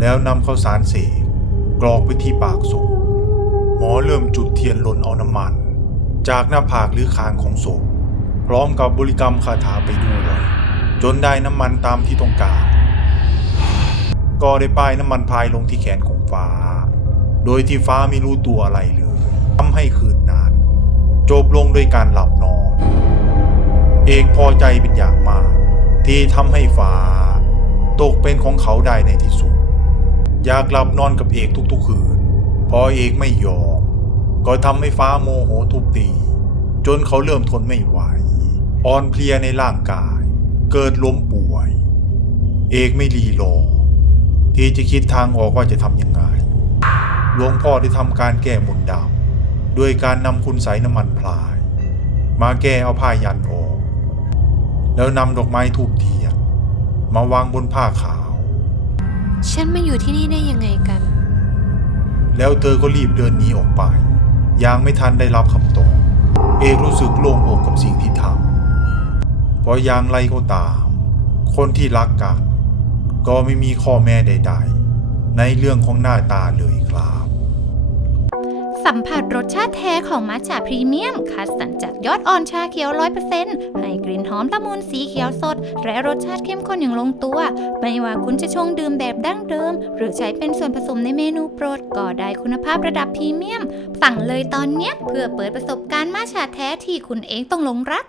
แล้วนำข้าวสารเสกกรอกไปที่ปากศพหมอเริ่มจุดเทียนลนเอาน้ำมัน จากหน้าผากหรือคางของศพพร้อมกับบริกรรมคาถาไปด้วยจนได้น้ำมันตามที่ต้องการ ก็ได้ป้ายน้ำมันพายลงที่แขนของฟ้า โดยที่ฟ้าไม่รู้ตัวอะไรเลยทำให้คืนนั้นจบลงด้วยการหลับนอน เอกพอใจเป็นอย่างมาก ที่ทำให้ฟ้า ตกเป็นของเขาได้ในที่สุด อยากหลับนอนกับเอกทุกๆคืน พอเอกไม่ยอม ก็ทำให้ฟ้าโมโหทุบตี จนเขาเริ่มทนไม่ไหว อ่อนเพลียในร่างกาย เกิดล้มป่วย เอกไม่รีรอ ที่จะคิดทางออกว่าจะทำยังไง หลวงพ่อได้ทำการแก้มนต์ดำด้วยการนำคุณใสน้ำมันพลาย มาแก้เอาผ้ายันออก แล้วนำดอกไม้ทูบเทียนมาวางบนผ้าขาว ฉันมาอยู่ที่นี่ได้ยังไงกัน แล้วเธอก็รีบเดินหนีออกไป ยังไม่ทันได้รับคำตอบ เอกรู้สึกโล่งอกกับสิ่งที่ทำเพราะยางไรก็ตาม คนที่รักกัน ก็ไม่มีข้อแม้ใด ๆ ในเรื่องของหน้าตาเลยครับ สัมผัสรสชาติแท้ของมัทฉะพรีเมียม คัดสรรจากยอดอ่อนชาเขียว 100%ให้กลิ่นหอมละมุนสีเขียวสด และรสชาติเข้มข้นอย่างลงตัว ไม่ว่าคุณจะชงดื่มแบบดั้งเดิม หรือใช้เป็นส่วนผสมในเมนูโปรด ก็ได้คุณภาพระดับพรีเมียม สั่งเลยตอนเนี้ยเพื่อเปิดประสบการณ์มัทฉะแท้ที่คุณเองต้องหลงรัก